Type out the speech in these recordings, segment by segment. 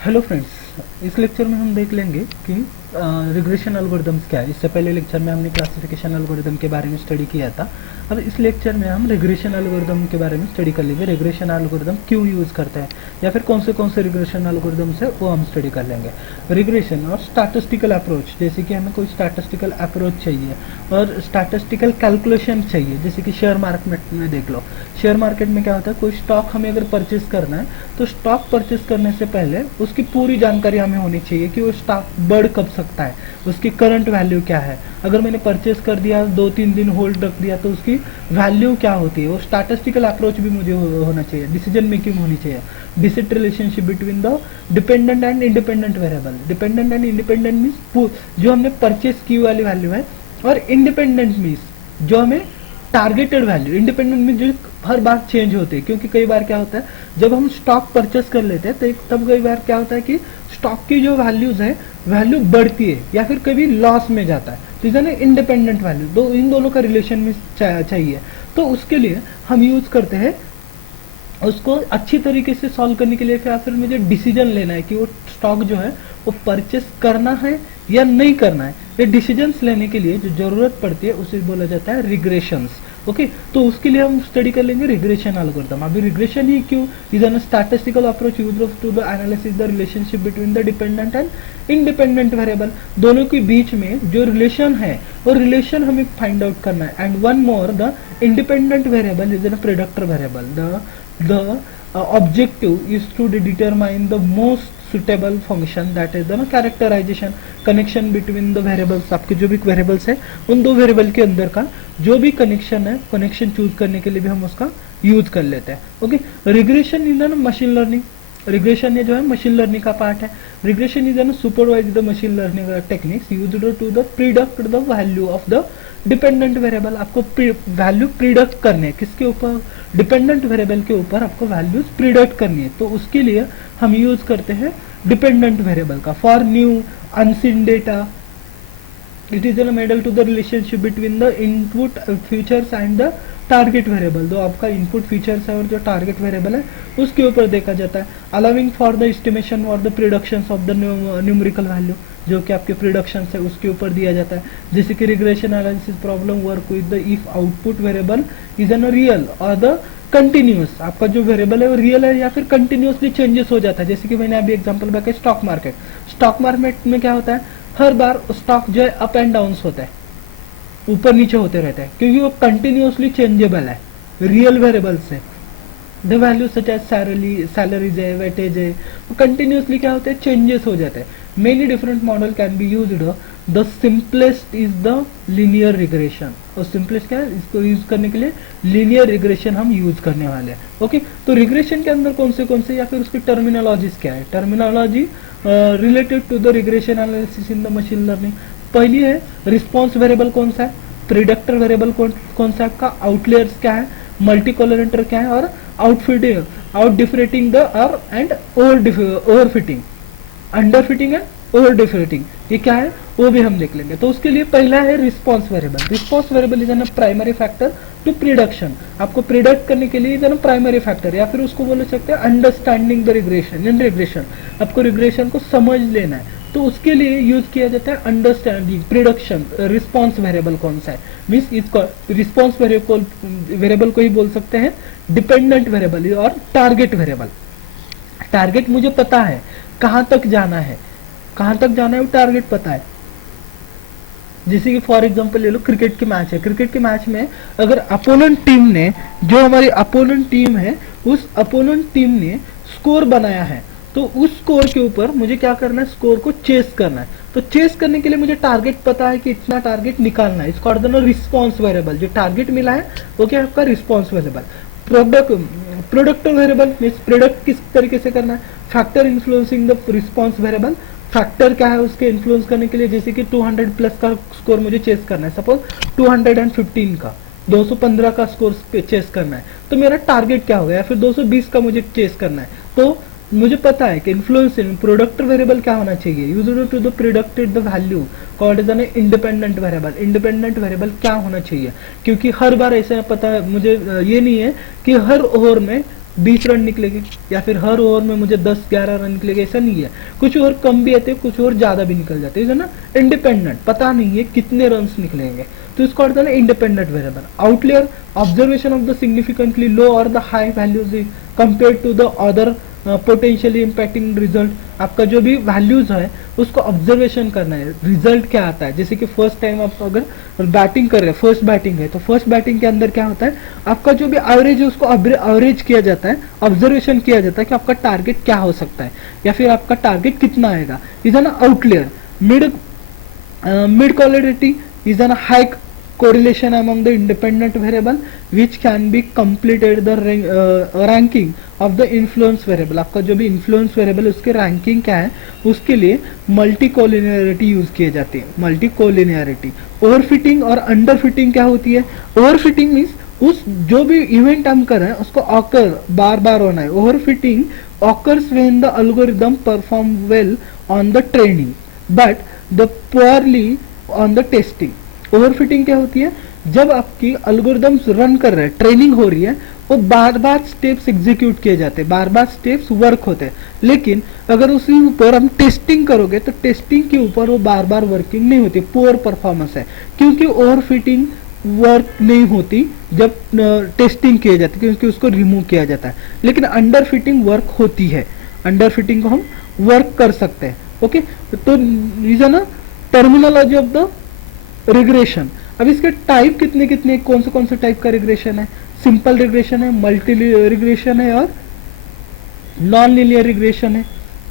Hello friends, इस lecture में हम देख लेंगे कि रिग्रेशन एल्गोरिदम्स क्या है। इससे पहले लेक्चर में हमने क्लासिफिकेशन एल्गोरिदम के बारे में स्टडी किया था। अब इस लेक्चर में हम रिग्रेशन एल्गोरिदम के बारे में स्टडी कर लेंगे। रिग्रेशन एल्गोरिदम क्यों यूज़ करते हैं या फिर कौन से रिग्रेशन एल्गोरिदम्स है वो हम स्टडी कर लेंगे। रिग्रेशन और स्टैटिस्टिकल अप्रोच, जैसे कि हमें कोई स्टैटिस्टिकल अप्रोच चाहिए और स्टैटिस्टिकल कैलकुलेशन चाहिए, जैसे कि शेयर मार्केट में देख लो। शेयर मार्केट में क्या होता है, कोई स्टॉक हमें अगर परचेज करना है तो स्टॉक परचेज करने से पहले उसकी पूरी जानकारी हमें होनी चाहिए कि वो स्टॉक बढ़ कब सकता है, उसकी करंट वैल्यू क्या है। अगर मैंने परचेज कर दिया, 2-3 दिन होल्ड रख दिया, तो उसकी वैल्यू क्या होती है। वो स्टैटिस्टिकल अप्रोच भी मुझे होना चाहिए। डिसीजन मेकिंग होनी चाहिए। Deceit relationship between the dependent and independent variable. Dependent and independent means जो हमने परचेज की वाली वैल्यू है, और इंडिपेंडेंट मीन्स जो हमें टारगेटेड वैल्यू। इंडिपेंडेंट में जो हर बार चेंज होते हैं, क्योंकि कई बार क्या होता है जब हम स्टॉक परचेस कर लेते हैं तो तब कई बार क्या होता है कि स्टॉक की जो वैल्यूज है वैल्यू बढ़ती है या फिर कभी लॉस में जाता है, तो इसे ना इंडिपेंडेंट वैल्यू। इन दोनों का रिलेशन में चाहिए, तो उसके लिए हम यूज करते हैं उसको अच्छी तरीके से सॉल्व करने के लिए। फिर फिर मुझे डिसीजन लेना है कि वो स्टॉक जो है वो परचेस करना है या नहीं करना है। ये डिसीजंस लेने के लिए जो जरूरत पड़ती है उसे बोला जाता है रिग्रेशंस। ओके, तो उसके लिए हम स्टडी कर लेंगे रिग्रेशन एल्गोरिथम। अभी रिग्रेशन ही क्यों? Is an statistical approach used to the analysis the relationship between the dependent and independent variable. दोनों के बीच में जो रिलेशन है वो रिलेशन हमें फाइंड आउट करना है। And one more, the independent variable is N predictor variable. The objective is to determine the most suitable function, that is the characterization connection between the variables। आपके जो भी variables है उन दो variable के अंदर का जो भी कनेक्शन है, कनेक्शन चूज करने के लिए भी हम उसका यूज कर लेते हैं। Okay, regression is an machine learning. Regression ये जो है मशीन लर्निंग का पार्ट है। Regression is an supervised machine learning techniques used to the predict the value of the dependent variable. आपको वैल्यू प्रिडिक्ट करने है, किसके ऊपर? डिपेंडेंट वेरिएबल के ऊपर आपको वैल्यूज प्रिडिक्ट करनी है, तो उसके लिए हम यूज करते हैं डिपेंडेंट वेरिएबल का। For new unseen data it is an model to the relationship between the input features and the target variable. जो आपका इनपुट फीचर्स है और जो टारगेट वेरिएबल है उसके ऊपर देखा जाता है। अलाउिंग फॉर द एस्टिमेशन और the prediction of the numerical value, जो कि आपके प्रिडिक्शन है उसके ऊपर दिया जाता है। जैसे कि regression analysis problem work with the if output variable is N real और द कंटिन्यूस। आपका जो वेरिएबल है वो रियल है या फिर कंटिन्यूसली चेंजेस हो जाता है। जैसे कि मैंने अभी एग्जांपल बताया स्टॉक मार्केट। स्टॉक मार्केट में क्या होता है, हर बार स्टॉक जो है अप एंड डाउन होता है, ऊपर नीचे होते रहते हैं, क्योंकि वो कंटिन्यूसली चेंजेबल है रियल वेरिएबल से। The value such as salaries है, वेटेज है, वो कंटिन्यूसली क्या होते हैं, चेंजेस हो जाते हैं। Many different model can be used. The simplest is the linear regression. और सिंपलेस्ट क्या है, इसको यूज करने के लिए लीनियर रिग्रेशन हम यूज करने वाले हैं। ओके, तो रिग्रेशन के अंदर कौन से या फिर उसकी टर्मिनोलॉजीज क्या है? Terminology related to the regression analysis in the machine learning. पहली है रिस्पॉन्स वेरिएबल कौन सा है, प्रिडिक्टर वेरिएबल कौन सा है आपका, आउटलेयर्स क्या है, मल्टी कोलोरेंटर क्या है, और आउट डिफरेटिंग द और and overfitting, underfitting and over डिफरेटिंग, ये क्या है वो भी हम देख लेंगे। तो उसके लिए पहला है response variable. Response variable is an primary factor to prediction. आपको प्रिडिक्ट करने के लिए इज एन प्राइमरी फैक्टर, या फिर उसको बोल सकते हैं understanding the regression. In regression आपको रिग्रेशन को समझ लेना है, तो उसके लिए यूज किया जाता है अंडरस्टैंडिंग प्रिडिक्शन। रिस्पॉन्स वेरिएबल कौन सा है, मीन्स इसको रिस्पॉन्स वेरिएबल को ही बोल सकते हैं डिपेंडेंट वेरिएबल और टारगेट वेरिएबल। टारगेट मुझे पता है कहां तक जाना है, वो टारगेट पता है। जैसे कि फॉर एग्जांपल ले लो, क्रिकेट के मैच है। क्रिकेट के मैच में अगर अपोनेंट टीम ने, जो हमारी अपोनेंट टीम है, उस अपोनेंट टीम ने स्कोर बनाया है, तो उस स्कोर के ऊपर मुझे क्या करना है, स्कोर को चेस करना है। तो चेस करने के लिए मुझे टारगेट पता है कि इतना टारगेट निकालना है, इसको रिस्पॉन्स वेरिएबल। जो टारगेट मिला है वो क्या है आपका response variable. Product variable means product किस तरीके से करना है, factor influencing the response variable. Factor क्या है उसके इन्फ्लुएंस करने के लिए, जैसे कि 200 प्लस का स्कोर मुझे चेस करना है, सपोज 215 का, 215 का स्कोर चेस करना है, तो मेरा टारगेट क्या होगा, या फिर 220 का मुझे चेस करना है। तो मुझे पता है कि इन्फ्लुएंस प्रोडक्ट वेरिएबल क्या होना चाहिए, used to the predicted the value called as an independent variable. Independent variable क्या होना चाहिए, क्योंकि हर बार ऐसा पता है मुझे, ये नहीं है कि हर ओवर में 20 रन निकलेंगे, या फिर हर ओवर में मुझे 10-11 रन निकलेंगे, ऐसा नहीं है। कुछ ओवर कम भी आते हैं, कुछ ओवर ज्यादा भी निकल जाते हैं, ना इंडिपेंडेंट, पता नहीं है कितने रन निकलेंगे, तो इसको कहते हैं independent variable. Outlier, observation of the significantly low और the high values compare to the other potentially impacting result. आपका जो भी वैल्यूज है उसको ऑब्जर्वेशन करना है, रिजल्ट क्या आता है। जैसे कि फर्स्ट टाइम आप अगर बैटिंग कर रहे हैं, फर्स्ट बैटिंग है, तो फर्स्ट बैटिंग के अंदर क्या होता है, आपका जो भी एवरेज है उसको एवरेज किया जाता है, ऑब्जर्वेशन किया जाता है कि आपका टारगेट क्या हो सकता है, या फिर आपका टारगेट कितना आएगा। Is an outlier. mid quality is an high correlation among the independent variable which can be completed the ranking of the influence variable। आपका जो भी influence variable उसके ranking क्या है, उसके लिए मल्टी कोलिनियरिटी यूज किए जाती है। Multi collinearity. ओवरफिटिंग और अंडरफिटिंग क्या होती है? ओवरफिटिंग मीन्स उस जो भी इवेंट हम कर रहे हैं उसको ऑकर बार बार होना है। Overfitting occurs when the algorithm perform well on the training but the poorly on the testing. Overfitting क्या होती है? जब आपकी एल्गोरिथम्स रन कर रहे हैं, ट्रेनिंग हो रही है, वो बार बार स्टेप्स एग्जीक्यूट किए जाते हैं, बार बार स्टेप्स वर्क होते हैं, लेकिन अगर उसी ऊपर हम टेस्टिंग करोगे तो टेस्टिंग के ऊपर वो बार बार वर्किंग नहीं होती, पुअर परफॉर्मेंस है, क्योंकि ओवरफिटिंग वर्क नहीं होती जब टेस्टिंग किए जाती है, क्योंकि उसको रिमूव किया जाता है। लेकिन अंडर फिटिंग वर्क होती है, अंडर फिटिंग को हम वर्क कर सकते हैं। ओके, तो रीजन है टर्मिनोलॉजी ऑफ द रिग्रेशन। अब इसके टाइप कितने कितने, कौन से टाइप का रिग्रेशन है? सिंपल रिग्रेशन है, मल्टी रिग्रेशन है और नॉन लीनियर रिग्रेशन है।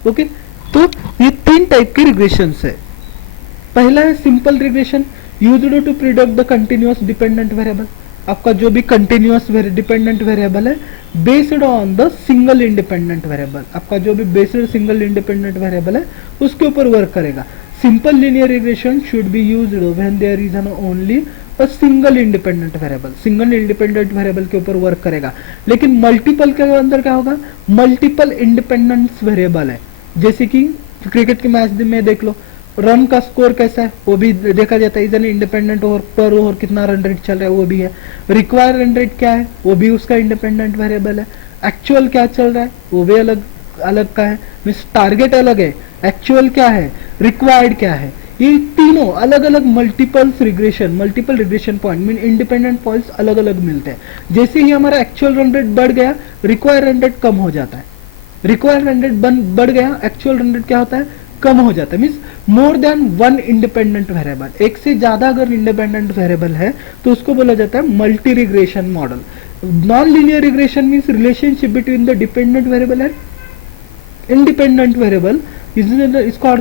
ओके, तो ये तीन टाइप के रिग्रेशन है। पहला है simple regression, used to predict the continuous dependent variable. आपका जो भी कंटिन्यूअस डिपेंडेंट वेरिएबल है based on the single independent variable, आपका जो भी बेस्ड सिंगल इंडिपेंडेंट वेरिएबल है उसके ऊपर वर्क करेगा। Simple linear regression should be used when there is only a single independent variable, single independent variable के ऊपर वर्क करेगा। लेकिन मल्टीपल के अंदर क्या होगा? मल्टीपल इंडिपेंडेंस वेरिएबल है। जैसे कि क्रिकेट के मैच में देख लो, रन का स्कोर कैसा है वो भी देखा जाता है, इज एन इंडिपेंडेंट ओवर, पर ओवर कितना रन रेट चल रहा है वो भी है। रिक्वायर रन रेट क्या है वो भी उसका इंडिपेंडेंट वेरिएबल है। एक्चुअल क्या चल रहा है वो भी अलग अलग का है, मीन्स टारगेट अलग है, एक्चुअल क्या है, रिक्वायर्ड क्या है, ये तीनों अलग अलग multiple regression point mean independent points अलग अलग मिलते हैं। जैसे ही हमारा एक्चुअल रन रेट बढ़ गया, रिक्वायर रन रेट कम हो जाता है, रिक्वायर रन रेट बढ़ गया, एक्चुअल रन रेट क्या होता है? कम हो जाता है। Means more than one independent variable, एक से ज्यादा अगर इंडिपेंडेंट वेरिएबल है तो उसको बोला जाता है multi regression model. Non linear regression means relationship between the dependent variable and independent variable इसको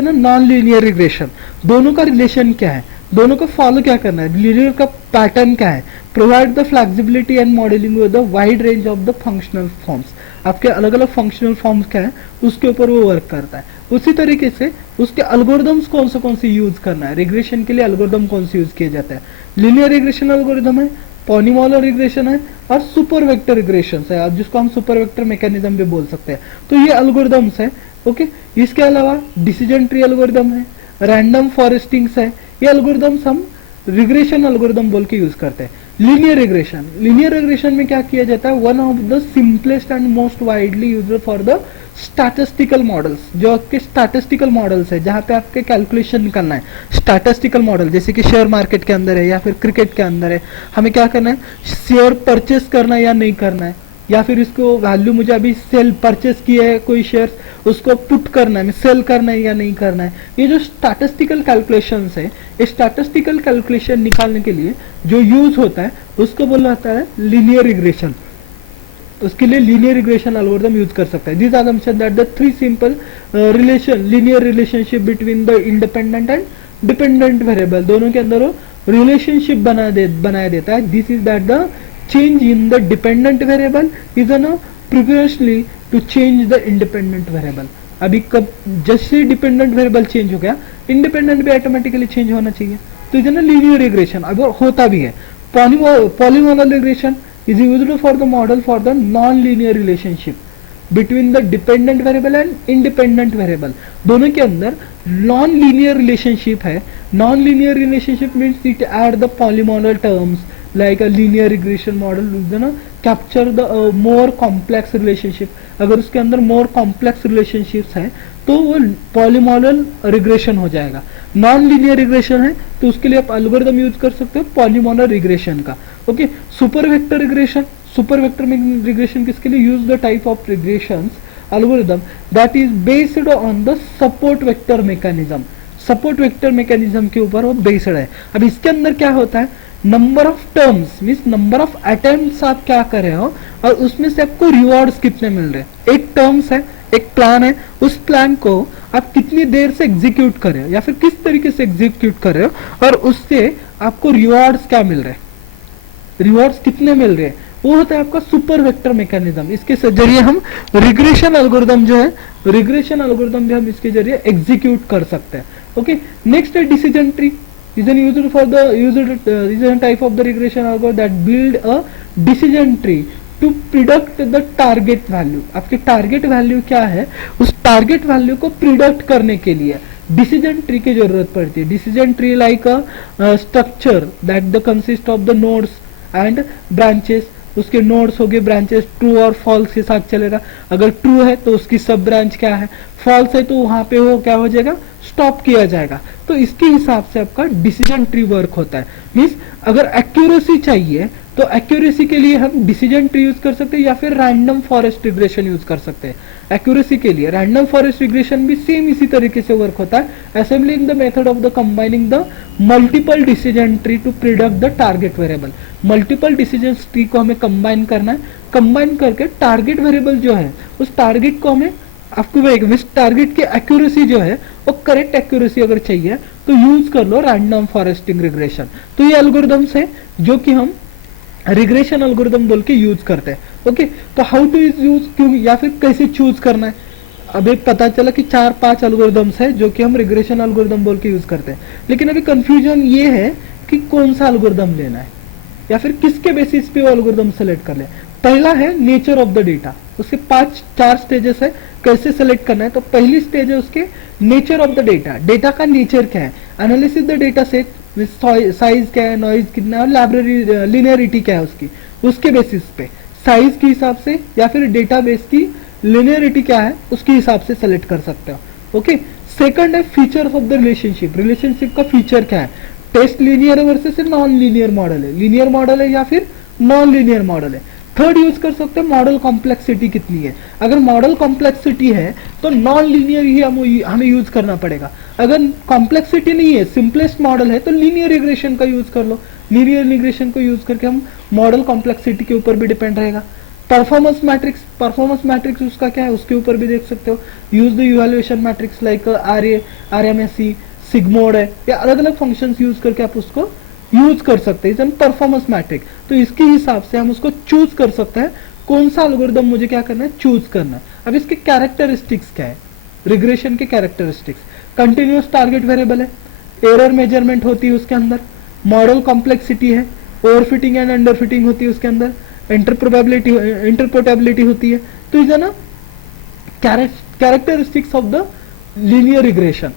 ना नॉन लीनियर रिग्रेशन। दोनों का रिलेशन क्या है, दोनों को फॉलो क्या करना है, लीनियर का पैटर्न क्या है, provide the flexibility and modelling with the wide range of the functional forms. आपके अलग अलग फंक्शनल फॉर्म्स क्या है उसके ऊपर वो वर्क करता है। उसी तरीके से उसके एल्गोरिथम्स कौन से यूज करना है, रिग्रेशन के लिए एल्गोरिथम कौन से यूज किए जाते हैं। लीनियर रिग्रेशन एल्गोरिथम है, पॉलीमॉलर रिग्रेशन है और सुपर वेक्टर रिग्रेशन है, अब जिसको हम सुपर वेक्टर मैकेनिज्म भी बोल सकते हैं। तो ये एल्गोरिथम्स है। ओके, इसके अलावा डिसीजन ट्री एल्गोरिथम है, रैंडम फॉरेस्टिंग्स है, ये एल्गोरिथम्स हम रिग्रेशन एल्गोरिथम बोल के यूज करते हैं। लीनियर रिग्रेशन में क्या किया जाता है? One of the simplest and most widely used for the statistical models, जो आपके स्टैटिस्टिकल मॉडल्स है जहां पे आपके कैलकुलेशन करना है। स्टैटिस्टिकल मॉडल जैसे कि शेयर मार्केट के अंदर है या फिर क्रिकेट के अंदर है, हमें क्या करना है, शेयर परचेस करना है या नहीं करना है, या फिर इसको वैल्यू मुझे अभी सेल परचेस किया है कोई शेयर, उसको पुट करना है, सेल करना है या नहीं करना है। ये जो स्टैटिस्टिकल कैलकुलेशंस है, ये स्टैटिस्टिकल कैलकुलेशन निकालने के लिए जो यूज होता है उसको बोला जाता है लीनियर रिग्रेशन। उसके लिए लीनियर रिग्रेशन एल्गोरिथम यूज कर सकता है। This assumption that the three simple linear relationship between the independent and dependent variable, दोनों के अंदर वो रिलेशनशिप बनाया देता है। This is that the change in the dependent variable is a preferentially to change the independent variable। अभी कब जैसे डिपेंडेंट वेरिएबल चेंज हो गया, इंडिपेंडेंट भी ऑटोमेटिकली चेंज होना चाहिए। तो इज ना लीनियर रिग्रेशन, अब होता भी है। Polynomial regression is used for the model for the non linear relationship. Between the dependent variable and independent variable, दोनों के अंदर नॉन लीनियर रिलेशनशिप है. Non linear relationship means it add the polynomial terms like a linear regression model you know capture the more complex relationship. अगर उसके अंदर more complex relationships है तो वो पॉलीमॉडल रिग्रेशन हो जाएगा. नॉन लीनियर रिग्रेशन है तो उसके लिए आप एल्गोरिथम यूज कर सकते हो पॉलीमॉडल रिग्रेशन का. Okay, super vector regression. Super vector regression किसके लिए? Use the type of regression algorithm that is based on the support vector mechanism. Support vector mechanism के ऊपर वो बेस्ड है. अब इसके अंदर क्या होता है, number of terms means number of attempts आप क्या कर रहे हो और उसमें से आपको रिवॉर्ड्स कितने मिल रहे हैं. एक टर्म्स है, एक प्लान है, उस प्लान को आप कितनी देर से एग्जीक्यूट कर रहे हो या फिर किस तरीके से एग्जीक्यूट कर रहे हो और उससे आपको रिवॉर्ड्स क्या मिल रहे हैं, रिवॉर्ड्स कितने मिल रहे हैं, वो होता है आपका सुपर वेक्टर मैकेनिज्म. इसके जरिए हम रिग्रेशन एल्गोरिथम जो है, रिग्रेशन एल्गोरिथम भी हम इसके जरिए एग्जीक्यूट कर सकते हैं. ओके, नेक्स्ट है decision tree. is an used for the is a type of the regression algorithm that build a decision tree to predict the target value. आपके टारगेट वैल्यू क्या है, उस टारगेट वैल्यू को predict करने के लिए decision tree की जरूरत पड़ती है. Decision tree like a structure that the consist of the nodes and branches. उसके नोड्स हो गए, ब्रांचेस ट्रू और फॉल्स के साथ चलेगा. अगर ट्रू है तो उसकी सब ब्रांच क्या है, फॉल्स है तो वहां पे वो क्या हो जाएगा, स्टॉप किया जाएगा. तो इसके हिसाब से आपका डिसीजन ट्री वर्क होता है. मींस अगर एक्यूरेसी चाहिए तो एक्यूरेसी के लिए हम डिसीजन ट्री यूज कर सकते हैं या फिर रैंडम फॉरेस्ट रिग्रेशन यूज कर सकते हैं. एक्यूरेसी के लिए रैंडम फॉरेस्ट रिग्रेशन भी सेम इसी तरीके से वर्क होता है. Assembling the method of the combining the multiple decision tree to predict the target variable. Multiple decision tree को हमें कंबाइन करना है. कंबाइन करके टारगेट वेरिएबल जो है उस टारगेट को हमें आपको टारगेट की एक्यूरेसी जो है वो करेक्ट एक्यूरेसी अगर चाहिए तो यूज कर लो रैंडम फॉरेस्टिंग रिग्रेशन. तो ये एल्गोरिथम्स है जो कि हम रिग्रेशन एल्गोरिथम बोल के यूज करते हैं. ओके, तो हाउ टू यूज, क्यों या फिर कैसे चूज करना है. अभी पता चला कि 4-5 एल्गोरिथम्स है जो कि हम रिग्रेशन एल्गोरिथम बोल के यूज करते हैं. लेकिन अभी कंफ्यूजन ये है कि कौन सा एल्गोरिथम लेना है या फिर किसके बेसिस पे वो एल्गोरिथम सेलेक्ट कर ले. पहला है नेचर ऑफ द डेटा. उसके 4 स्टेजेस है कैसे सेलेक्ट करना है. तो पहली स्टेज है उसके nature of the data. Data का नेचर क्या है, analysis the data set, size क्या है, नॉइज कितना है, लाइब्रेरी लिनियरिटी क्या है उसकी, उसके बेसिस पे साइज के हिसाब से या फिर डेटाबेस की लिनियरिटी क्या है उसके हिसाब से सेलेक्ट कर सकते हो. ओके, सेकंड है features of the relationship. Relationship का फीचर क्या है, test linear versus non linear model है, लीनियर मॉडल है या फिर नॉन लीनियर मॉडल है. थर्ड यूज कर सकते हैं मॉडल कॉम्प्लेक्सिटी कितनी है. अगर मॉडल कॉम्प्लेक्सिटी है तो नॉन लीनियर ही हमें यूज करना पड़ेगा. अगर कॉम्प्लेक्सिटी नहीं है, सिंपलेस्ट मॉडल है तो लीनियर रिग्रेशन का यूज कर लो. लीनियर रिग्रेशन को यूज करके हम मॉडल कॉम्प्लेक्सिटी के ऊपर भी डिपेंड रहेगा. परफॉर्मेंस मैट्रिक्स, परफॉर्मेंस मैट्रिक्स उसका क्या है उसके ऊपर भी देख सकते हो. Use the evaluation matrix like RMSE, sigmoid है, या अलग अलग फंक्शंस यूज करके आप उसको यूज कर सकते हैं. परफॉर्मेंस मैट्रिक, तो इसके हिसाब से हम उसको चूज कर सकते हैं कौन सा एल्गोरिथम मुझे क्या करना है, चूज करना है. अब इसके कैरेक्टरिस्टिक्स क्या है, रिग्रेशन के कैरेक्टरिस्टिक्स. कंटिन्यूअस टारगेट वेरिएबल है, एरर मेजरमेंट होती है उसके अंदर, मॉडल कॉम्प्लेक्सिटी है, ओवरफिटिंग एंड अंडरफिटिंग होती है उसके अंदर, इंटरप्रेटेबिलिटी होती है. तो इज ना characteristics of the linear regression,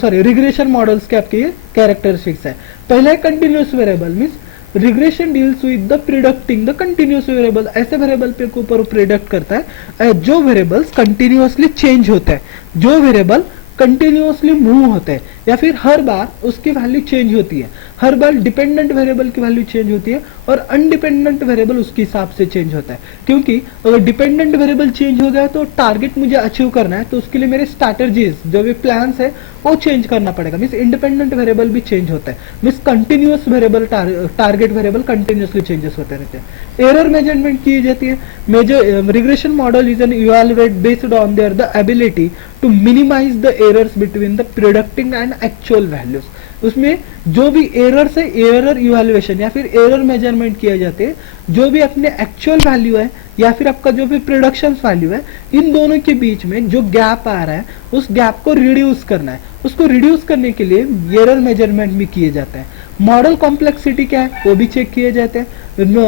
sorry regression models के आपके ये कैरेक्टरिस्टिक्स है. पहला है continuous variable. Means regression deals with the predicting the continuous variable. ऐसे वेरिएबल पे के ऊपर प्रिडिक्ट करता है जो वेरिएबल्स कंटिन्यूअसली चेंज होते हैं, जो वेरिएबल कंटिन्यूअसली मूव होते हैं या फिर हर बार उसकी वैल्यू चेंज होती है. हर बार डिपेंडेंट वेरिएबल की वैल्यू चेंज होती है और अनडिपेंडेंट वेरिएबल उसके हिसाब से चेंज होता है. क्योंकि अगर डिपेंडेंट वेरिएबल चेंज हो गया तो टारगेट मुझे अचीव करना है, तो उसके लिए मेरे स्ट्रैटेजीज जो भी प्लान्स है वो चेंज करना पड़ेगा. मींस इंडिपेंडेंट वेरिएबल भी चेंज होता है. Means continuous variable, target variable continuously changes होते रहते हैं. एरर मेजरमेंट की जाती है. Measure regression model is an evaluate based on there the ability to minimize the errors between the predicting and actual values. उसमें जो भी एरर्स है, एरर इवैल्यूएशन या फिर एरर मेजरमेंट किए जाते हैं, जो भी अपने एक्चुअल वैल्यू है या फिर आपका जो भी प्रोडक्शन वैल्यू है, इन दोनों के बीच में जो गैप आ रहा है उस गैप को रिड्यूस करना है. उसको रिड्यूस करने के लिए एरर मेजरमेंट भी किए जाते हैं. मॉडल कॉम्प्लेक्सिटी क्या है वो भी चेक किए जाते हैं.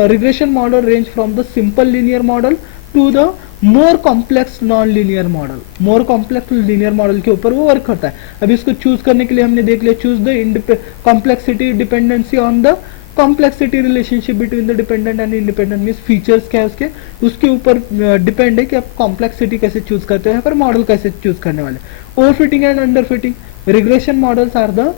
Regression model range from the simple linear model to the more complex non linear model, more complex linear model के ऊपर वो वर्क करता है। अभी इसको चूज करने के लिए हमने देख लिया, choose the complexity dependency on the complexity relationship between the dependent and independent, means features क्या है उसके ऊपर डिपेंड है कि आप कॉम्प्लेक्सिटी कैसे चूज करते हो, यहाँ पर मॉडल कैसे चूज करने वाले। Overfitting and underfitting, regression models are the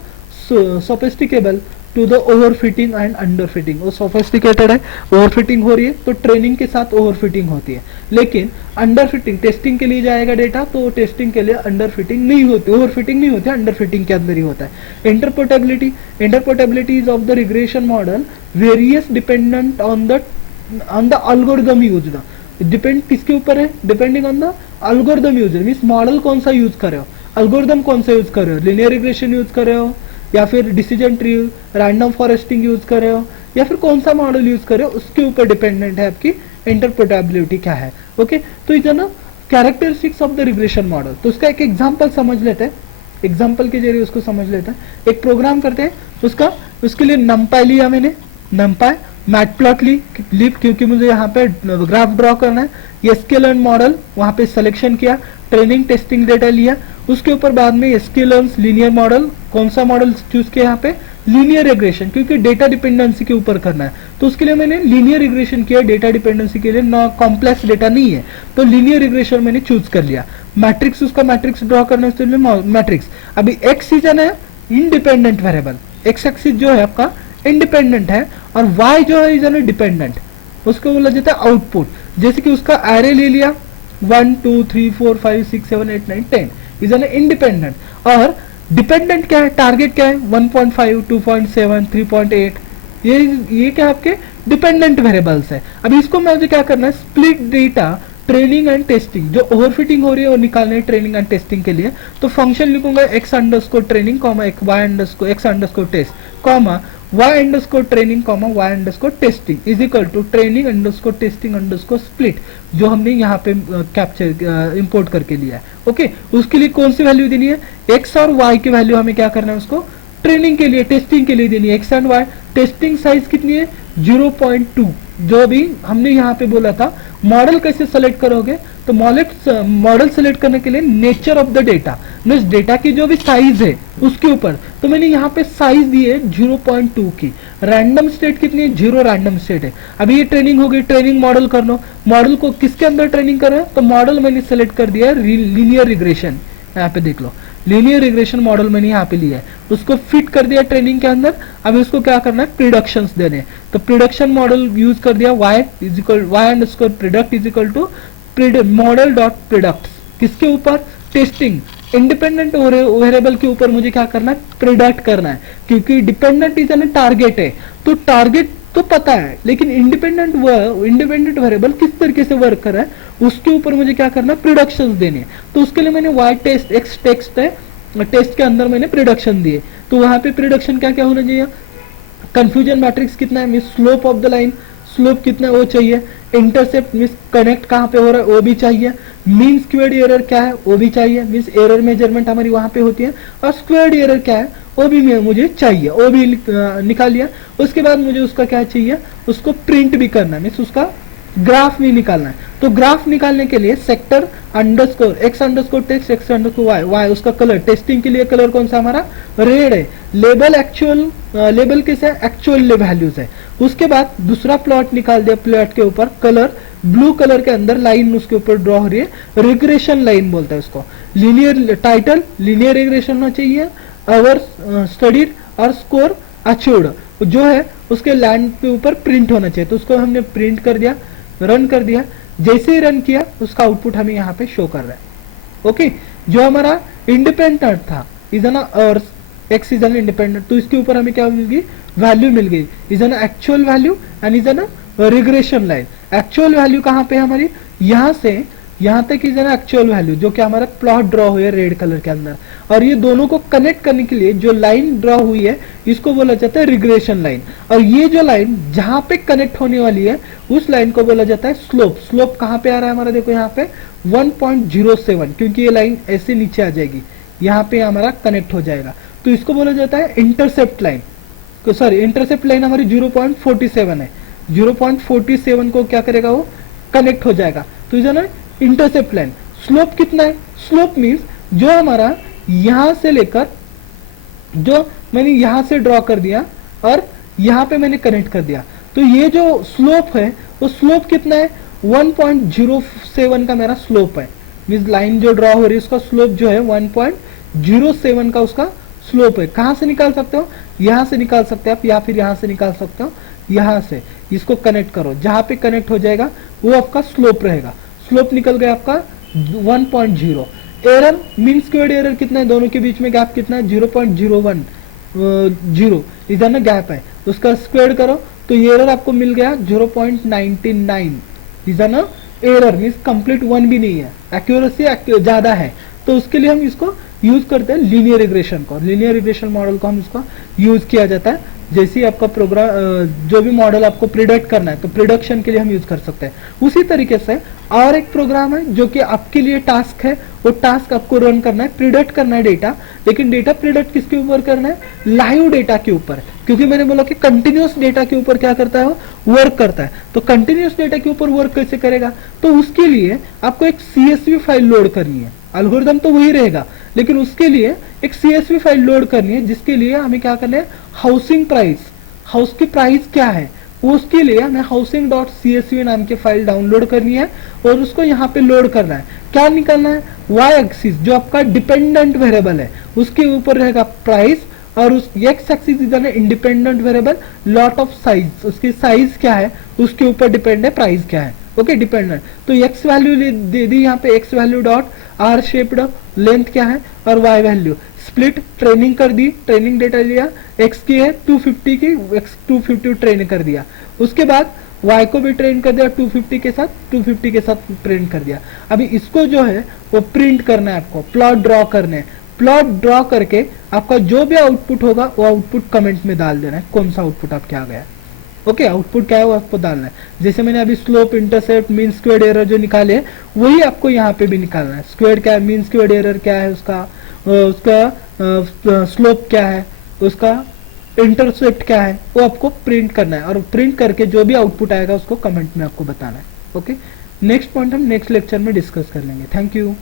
sophisticated to the overfitting and underfitting. वो सोफिस्टिकेटेड है, ओवरफिटिंग हो रही है तो ट्रेनिंग के साथ ओवरफिटिंग होती है, लेकिन अंडरफिटिंग टेस्टिंग के लिए जाएगा डेटा तो टेस्टिंग के लिए अंडरफिटिंग नहीं होती, ओवरफिटिंग नहीं होती, अंडरफिटिंग के अंदर ही होता है। Interpretability, interpretability is of the regression model various dependent on the algorithm used. Depend किसके ऊपर है, depending on the algorithm used, means model कौन सा यूज कर रहे हो, एल्गोरिथम कौन सा यूज कर रहे हो, लिनियर रिग्रेशन यूज कर रहे हो या फिर decision tree, random foresting use कर रहे हो या फिर कौन सा मॉडल यूज कर रहे हो, उसके ऊपर डिपेंडेंट है आपकी इंटरप्रेटेबिलिटी क्या है। ओके, तो इधर ना characteristics of the regression model, तो उसका एक एग्जांपल समझ लेते हैं, एग्जांपल के जरिए उसको समझ लेते हैं। एक प्रोग्राम करते हैं उसके लिए नमपाई लिया मैंने, नमपाई मैटप्लॉट ली क्योंकि मुझे यहाँ पे ग्राफ ड्रॉ करना है, एसक्यूएल मॉडल वहां पे सिलेक्शन किया, ट्रेनिंग टेस्टिंग डेटा लिया, उसके ऊपर बाद में एसक्यूएल लीनियर मॉडल, कौन सा मॉडल चूज किया यहाँ पे, लीनियर रिग्रेशन, क्योंकि डेटा डिपेंडेंसी के ऊपर करना है तो उसके लिए मैंने लीनियर रिग्रेशन किया, डेटा डिपेंडेंसी के लिए ना कॉम्प्लेक्स डेटा नहीं है तो लीनियर रिग्रेशन मैंने चूज कर लिया। मैट्रिक्स, उसका मैट्रिक्स ड्रॉ करने के लिए मैट्रिक्स, अभी एक्स सीजन है इंडिपेंडेंट वेरिएबल, एक्स एक्सिस जो है आपका इंडिपेंडेंट है और वाई जो है इज एन डिपेंडेंट, उसको बोला जाता है आउटपुट। जैसे कि उसका एरे ले लिया 1 2 3 4 5 6 7 8 9 10 इज एन इंडिपेंडेंट, और डिपेंडेंट क्या है, टारगेट क्या है 1.5 2.7 3.8, ये क्या आपके डिपेंडेंट वेरिएबल्स है। अभी इसको मुझे क्या करना है, split data training and testing, जो ओवरफिटिंग हो रही है वो निकालना है ट्रेनिंग एंड टेस्टिंग के लिए, तो फंक्शन लिखूंगा x underscore training comma x underscore test comma y underscore training comma y underscore testing is equal to training underscore testing underscore split, जो हमने यहाँ पे कैप्चर इंपोर्ट करके लिया है। ओके, उसके लिए कौन सी वैल्यू देनी है, एक्स और वाई की वैल्यू हमें क्या करना है, उसको ट्रेनिंग के लिए टेस्टिंग के लिए देनी है x and y. Testing size कितनी है 0.2, जो अभी हमने यहाँ पे बोला था। मॉडल कैसे सेलेक्ट करोगे, तो मॉडल सेलेक्ट करने के लिए nature of the data, means data की जो भी साइज है उसके ऊपर, तो मैंने यहाँ पे साइज दी है 0.2 की। रैंडम स्टेट कितनी है, 0 रैंडम स्टेट है। अभी ये ट्रेनिंग हो गई, ट्रेनिंग मॉडल कर लो, मॉडल को किसके अंदर ट्रेनिंग कर रहे हैं, तो मॉडल मैंने सेलेक्ट कर दिया है लीनियर रिग्रेशन, यहाँ पे देख लो लीनियर रिग्रेशन मॉडल मैंने यहाँ पे लिया है, उसको फिट कर दिया ट्रेनिंग के अंदर। अब इसको क्या करना है, प्रिडिक्शंस देने, तो प्रिडिक्शन मॉडल यूज कर दिया y underscore predict is equal to model dot predict, किसके ऊपर, टेस्टिंग इंडिपेंडेंट वेरिएबल के ऊपर मुझे क्या करना है, प्रिडिक्ट करना है, क्योंकि डिपेंडेंट इज एन टारगेट है, तो टारगेट तो पता है लेकिन इंडिपेंडेंट वेरिएबल किस तरीके से वर्क कर रहा है उसके ऊपर मुझे क्या करना है, प्रिडिक्शंस देने। तो उसके लिए मैंने वाई टेस्ट एक्स टेस्ट है, टेस्ट के अंदर मैंने प्रिडिक्शन दिए, तो वहां पे प्रिडिक्शन क्या क्या होना चाहिए, कंफ्यूजन मैट्रिक्स कितना है, means slope of the line, slope कितना है वो चाहिए, इंटरसेप्ट मींस कनेक्ट कहाँ पे हो रहा है वो भी चाहिए, मीन स्क्वेयर्ड एरर क्या है वो भी चाहिए, मींस एरर मेजरमेंट हमारी वहां पे होती है, और स्क्वेयर्ड एरर क्या है वो भी मुझे चाहिए, वो भी निकाल लिया। उसके बाद मुझे उसका क्या चाहिए, उसको प्रिंट भी करना है, मींस उसका ग्राफ भी निकालना है। तो ग्राफ निकालने के लिए sector underscore x underscore text x underscore y, y उसका कलर, टेस्टिंग के लिए कलर कौन सा हमारा रेड है, लेबल एक्चुअल, लेबल किस है, एक्चुअल वैल्यूज है। उसके बाद दूसरा प्लॉट निकाल दिया, प्लॉट के ऊपर कलर ब्लू कलर के अंदर लाइन उसके ऊपर ड्रॉ हो रही है, रिग्रेशन लाइन बोलता है उसको। लीनियर टाइटल लीनियर रिग्रेशन होना चाहिए, अवर स्टडीड और स्कोर अचीव्ड जो है उसके लाइन के ऊपर प्रिंट होना चाहिए, तो उसको हमने प्रिंट कर दिया, रन कर दिया, जैसे ही रन किया उसका आउटपुट हमें यहाँ पे शो कर रहा है। ओके, जो हमारा इंडिपेंडेंट था is an earth x is an independent, तो इसके ऊपर हमें क्या मिल गई, वैल्यू मिल गई, is an actual value and is an regression line. Actual value कहाँ पे हमारी, यहाँ से यहाँ तक इज एन एक्चुअल वैल्यू जो कि हमारा प्लॉट ड्रॉ हुई है रेड कलर के अंदर, और ये दोनों को कनेक्ट करने के लिए जो लाइन ड्रॉ हुई है इसको बोला जाता है रिग्रेशन लाइन, और ये जो लाइन जहां पे कनेक्ट होने वाली है उस लाइन को बोला जाता है स्लोप। स्लोप कहाँ पे आ रहा है हमारा, देखो यहाँ पे 1.07, क्योंकि ये लाइन ऐसे नीचे आ जाएगी, यहाँ पे हमारा कनेक्ट हो जाएगा, तो इसको बोला जाता है intercept line. Sorry, intercept line हमारी 0.47 है, 0.47 को क्या करेगा वो कनेक्ट हो जाएगा, तो इज ना इंटरसेप्ट लाइन। स्लोप कितना है? स्लोप मीन्स जो हमारा यहां से लेकर, जो मैंने यहां से ड्रॉ कर दिया और यहां पे मैंने कनेक्ट कर दिया, तो ये जो स्लोप है वो स्लोप कितना है? 1.07 का मेरा स्लोप है। मीन्स लाइन जो ड्रॉ हो रही है उसका स्लोप जो है 1.07 का उसका स्लोप है। कहां से निकाल सकते हो? यहां से निकाल सकते हो आप, या फिर यहां से निकाल सकते हो। यहां से इसको कनेक्ट करो, जहां पे कनेक्ट हो जाएगा वो आपका स्लोप रहेगा। स्लोप निकल गया आपका 1.0। एरर, मीन स्क्वायर्ड एरर कितना है? दोनों के बीच में गैप कितना है? 0.01 इधर ना गैप है, उसका स्क्वायर करो तो ये एरर आपको मिल गया 0.99। इधर ना एरर मीन्स कंप्लीट 1 भी नहीं है, एक्यूरेसी ज्यादा है, तो उसके लिए हम इसको यूज करते हैं लीनियर रिग्रेशन को। लीनियर रिग्रेशन मॉडल को हम इसको यूज किया जाता है जैसे ही आपका प्रोग्राम जो भी मॉडल आपको प्रिडिक्ट करना है तो प्रिडिक्शन के लिए हम यूज कर सकते हैं। उसी तरीके से और एक प्रोग्राम है जो कि आपके लिए टास्क है, वो टास्क आपको रन करना है, प्रिडिक्ट करना है डेटा, लेकिन डेटा प्रिडिक्ट किसके ऊपर करना है? लाइव डेटा के ऊपर, क्योंकि मैंने बोला कि कंटिन्यूअस डेटा के ऊपर क्या करता है? वो वर्क करता है। तो कंटिन्यूअस डेटा के ऊपर वर्क कैसे करेगा? तो उसके लिए आपको एक CSV फाइल लोड करनी है। एल्गोरिथम तो वही रहेगा, लेकिन उसके लिए एक CSV फाइल लोड करनी है, जिसके लिए हमें क्या करना है? हाउसिंग प्राइस, हाउस की प्राइस क्या है उसके लिए हमें housing.csv नाम की फाइल डाउनलोड करनी है और उसको यहाँ पे लोड करना है। क्या निकालना है? y एक्सिस जो आपका डिपेंडेंट वेरिएबल है उसके ऊपर रहेगा प्राइस, और उस x एक्सिस इधर है independent variable lot of size, उसकी साइज क्या है उसके ऊपर डिपेंड है प्राइस क्या है। Okay, dependent. तो x वैल्यू दे दी यहाँ पे, x value dot are shaped, length क्या है, और y वैल्यू स्प्लिट, ट्रेनिंग कर दी, ट्रेनिंग डेटा लिया, x की है 250 की, x 250 ट्रेन कर दिया, उसके बाद y को भी ट्रेन कर दिया 250 के साथ, 250 के साथ ट्रेन कर दिया। अभी इसको जो है वो प्रिंट करना है आपको, प्लॉट ड्रॉ करने हैं। प्लॉट ड्रॉ करके आपका जो भी आउटपुट होगा वो आउटपुट कमेंट में डाल देना है, कौन सा आउटपुट आपके आ गया। ओके, आउटपुट क्या है वो आपको डालना है। जैसे मैंने अभी slope, intercept, mean squared error जो निकाले हैं वही आपको यहाँ पे भी निकालना है। स्क्वायर्ड क्या है, मीन स्क्वायर्ड एरर क्या है, उसका स्लोप क्या है, उसका इंटरसेप्ट क्या है, वो आपको प्रिंट करना है, और प्रिंट करके जो भी आउटपुट आएगा उसको कमेंट में आपको बताना है। ओके, नेक्स्ट पॉइंट हम नेक्स्ट लेक्चर में डिस्कस कर लेंगे। Thank you.